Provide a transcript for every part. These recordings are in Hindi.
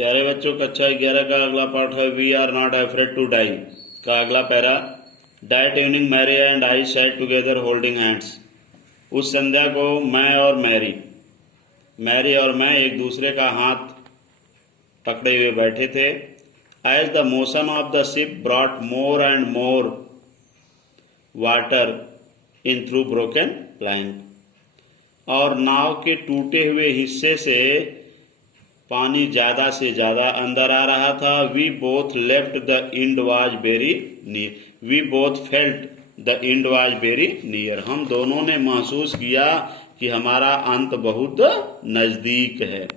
प्यारे बच्चों, कक्षा 11 का अगला पाठ है we are not afraid to die का अगला para. That evening Mary and I sat together holding hands. उस संध्या को मैरी और मैं एक दूसरे का हाथ पकड़े हुए बैठे थे। As the motion of the ship brought more and more water in through broken plank, और नाव के टूटे हुए हिस्से से पानी ज्यादा से ज्यादा अंदर आ रहा था। We both left the end was very near. We both felt the end was very near. हम दोनों ने महसूस किया कि हमारा अंत बहुत नजदीक है।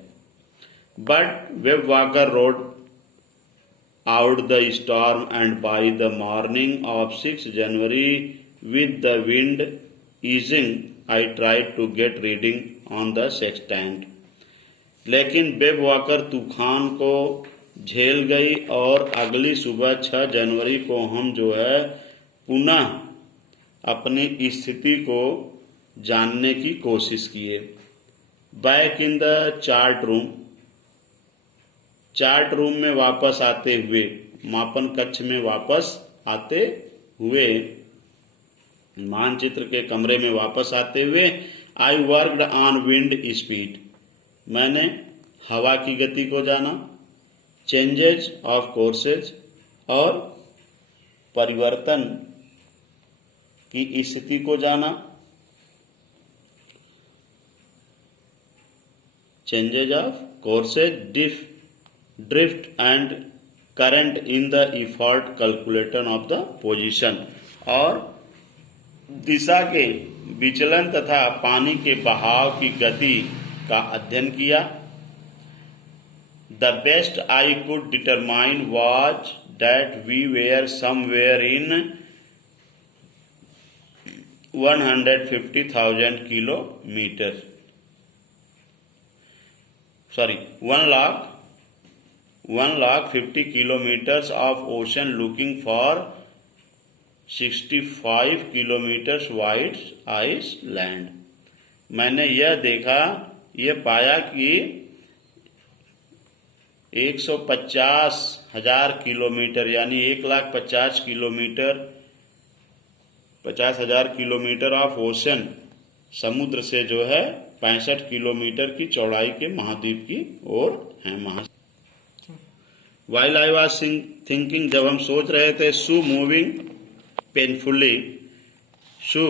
But web walker road out the storm, and by the morning of 6 January, with the wind easing, I tried to get reading on the sextant. लेकिन वेब वॉकर तूफान को झेल गई और अगली सुबह 6 जनवरी को हम जो है पुनः अपनी स्थिति को जानने की कोशिश किए। Back in the chart room में वापस आते हुए, मापन कक्ष में वापस आते हुए, मानचित्र के कमरे में वापस आते हुए, I worked on wind speed. मैंने हवा की गति को जाना, चेंजेज ऑफ कोर्सेज और परिवर्तन की स्थिति को जाना, changes of courses, drift and current in the effort calculation of the position, और दिशा के विचलन तथा पानी के बहाव की गति का अध्ययन किया। The best I could determine was that we were somewhere in 150,000 kilometre, 1,50,000 kilometers of ocean, looking for 65 kilometers wide ice land. मैंने यह पाया कि 150,000 किलोमीटर यानी 1,50,000 किलोमीटर ऑफ ओशन, समुद्र से जो है 65 किलोमीटर की चौड़ाई के महाद्वीप की ओर है। While I was thinking, जब हम सोच रहे थे, शू मूविंग पेनफुली, शू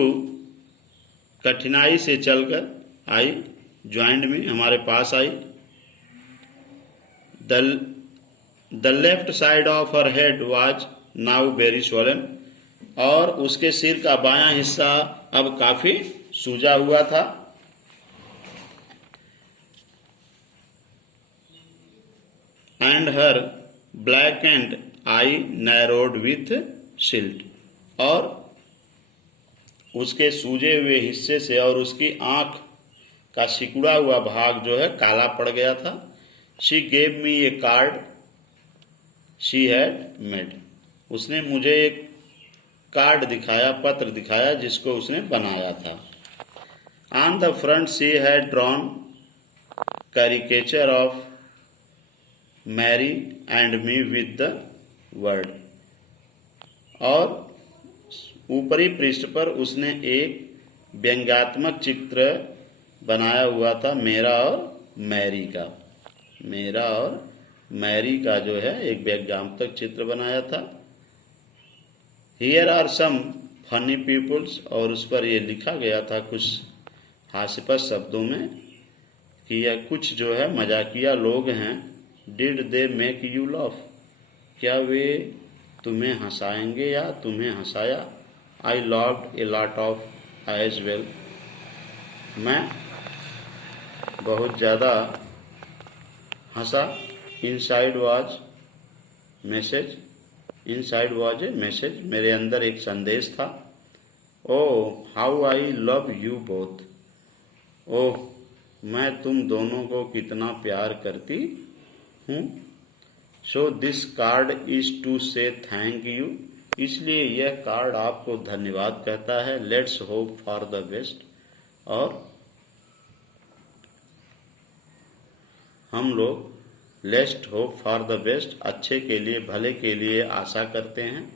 कठिनाई से चलकर, आई ज्वाइंड में हमारे पास आई। The left side of her head was now very swollen, और उसके सिर का बायां हिस्सा अब काफी सूजा हुआ था। And her black and I narrowed with silt, और उसके सूजे हुए हिस्से से और उसकी आंख का सिकुड़ा हुआ भाग जो है काला पड़ गया था। She gave me A card she had made. उसने मुझे एक कार्ड दिखाया, पत्र दिखाया जिसको उसने बनाया था। On the front she had drawn caricature of Mary and me with the word, और ऊपरी पृष्ठ पर उसने एक व्यंग्यात्मक चित्र बनाया हुआ था मेरा और मैरी का जो है एक व्यंग्यात्मक चित्र बनाया था। Here are some funny peoples, और उस पर यह लिखा गया था कुछ हास्यास्पद शब्दों में कि यह कुछ जो है मजाकिया लोग हैं। Did they make you laugh, क्या वे तुम्हें हंसाएंगे या तुम्हें हंसाया। I laughed a lot of as well, मैं बहुत ज़्यादा हंसा। इनसाइड वाज ए मैसेज, मेरे अंदर एक संदेश था। Oh how I love you both, oh मैं तुम दोनों को कितना प्यार करती हूँ। So this card is to say thank you, इसलिए यह कार्ड आपको धन्यवाद कहता है। Let's hope for the best, और हम लोग let's hope for the best, अच्छे के लिए, भले के लिए आशा करते हैं।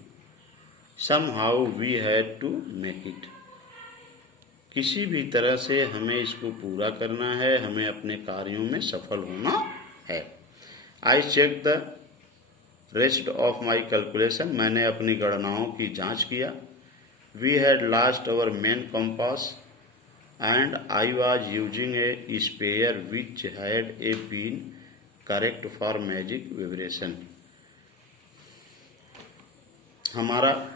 Somehow we had to make it, किसी भी तरह से हमें इसको पूरा करना है, हमें अपने कार्यों में सफल होना है। I check the rest of my calculation, मैंने अपनी गणनाओं की जांच किया। We had lost our main compass and I was using a spare which had a been correct for magic vibration. हमारा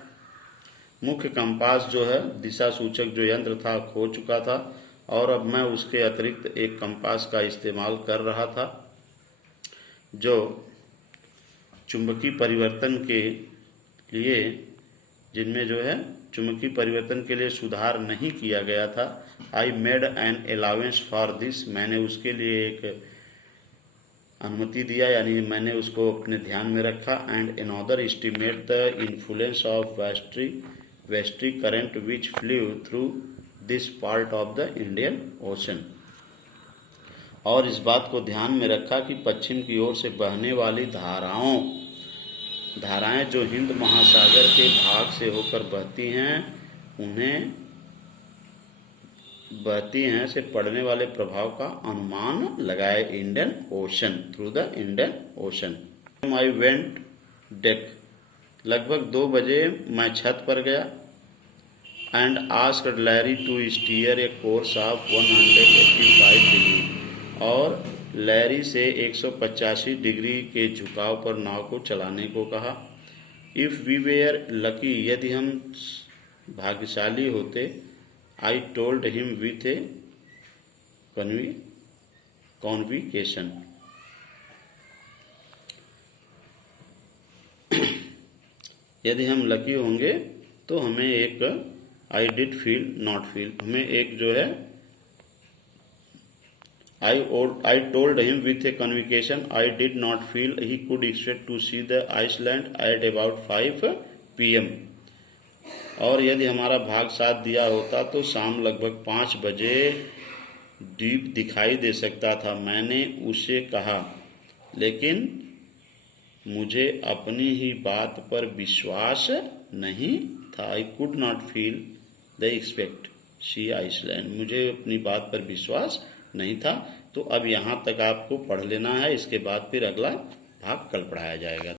मुख्य कंपास जो है, दिशा सूचक जो यंत्र था, खो चुका था और अब मैं उसके अतिरिक्त एक कंपास का इस्तेमाल कर रहा था जो चुंबकीय परिवर्तन के लिए, जिनमें जो है चुंबकीय परिवर्तन के लिए सुधार नहीं किया गया था। I made an allowance for this, मैंने उसके लिए एक अनुमति दिया, यानी मैंने उसको अपने ध्यान में रखा। And another estimate the influence of westerly current which flu through this part of the Indian ocean, और इस बात को ध्यान में रखा कि पश्चिम की ओर से बहने वाली धाराएं जो हिंद महासागर के भाग से होकर बहती हैं से पड़ने वाले प्रभाव का अनुमान लगाए। Indian Ocean, through the Indian Ocean. I went deck, लगभग 2 बजे मैं छत पर गया। And asked Larry to steer a course of 185 degree, और लैरी से 185 डिग्री के झुकाव पर नाव को चलाने को कहा। इफ़ वी वेयर लकी, यदि हम भाग्यशाली होते। आई टोल्ड हिम विथ ए कॉन्विकेशन, यदि हम लकी होंगे तो हमें एक I did feel not feel, हमें एक जो है I told him with a conviction I did not feel he could expect to see the Iceland at about 5 PM, और यदि हमारा भाग साथ दिया होता तो शाम लगभग 5 बजे द्वीप दिखाई दे सकता था। मैंने उसे कहा, लेकिन मुझे अपनी ही बात पर विश्वास नहीं था। I could not feel the expect sea island, मुझे अपनी बात पर विश्वास नहीं था। तो अब यहाँ तक आपको पढ़ लेना है, इसके बाद फिर अगला भाग कल पढ़ाया जाएगा।